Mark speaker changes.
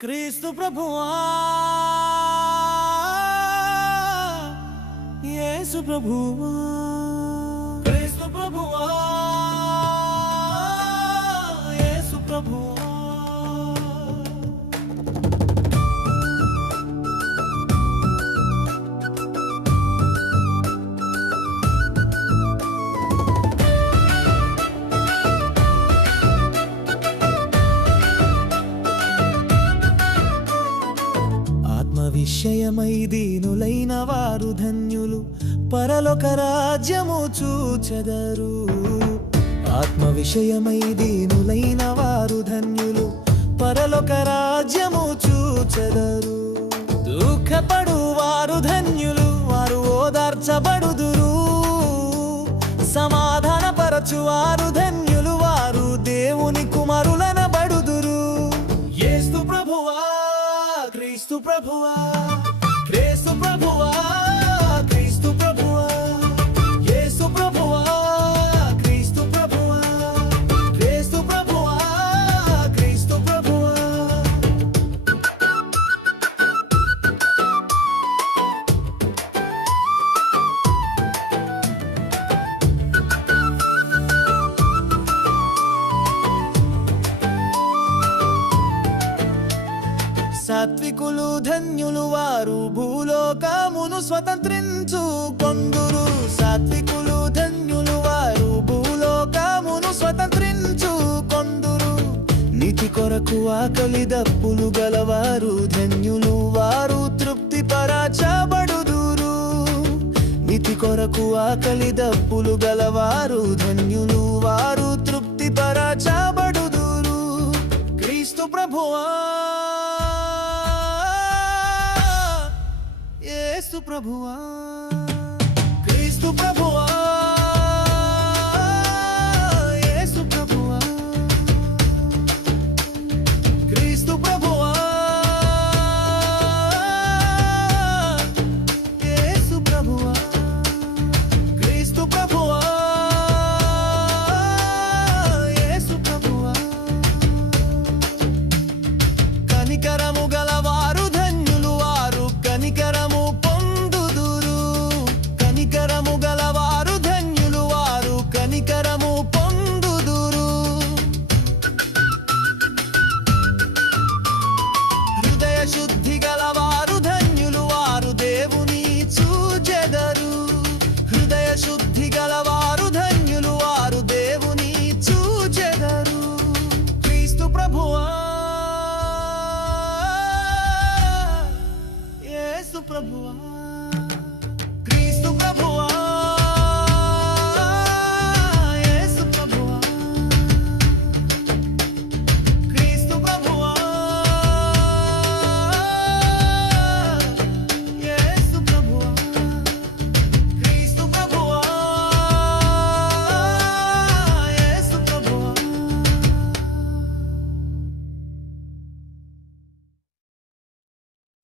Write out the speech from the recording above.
Speaker 1: క్రీస్తు ప్రభువా యేసు ప్రభువా క్రీస్తు ప్రభువా యేసు ప్రభువా విషయమై దీనులైన వారు ధన్యులు. పరలోక రాజ్యము చూచెదరు. ఆత్మ విషయమై దీనులైన వారు ధన్యులు. పరలోక రాజ్యము చూచెదరు. దుఃఖపడు వారు ధన్యులు. వారు ఓదార్చబడుదురు. సమాధానపరచు వారు ధన్యులు. వారు దేవుని కుమారులనబడుదురు. ఏస్తు క్రీస్తు ప్రభువా క్రీస్తు ప్రభువా. సాత్వికులు ధన్యులు వారు భూలోకమును స్వతంత్రించు కొందురు. సాత్వికులు ధన్యులు వారు భూలోకమును స్వతంత్రించు కొందురు. నీతి కొరకు ఆకలి దప్పులు గలవారు ధన్యులు వారు తృప్తి పరాచబడుదురు. నీతి కొరకు ఆకలి దప్పులు గలవారు ధన్యులు వారు తృప్తి పరాచబడుదురు. క్రీస్తు ప్రభువా. యేసు ప్రభువా క్రీస్తు ప్రభువా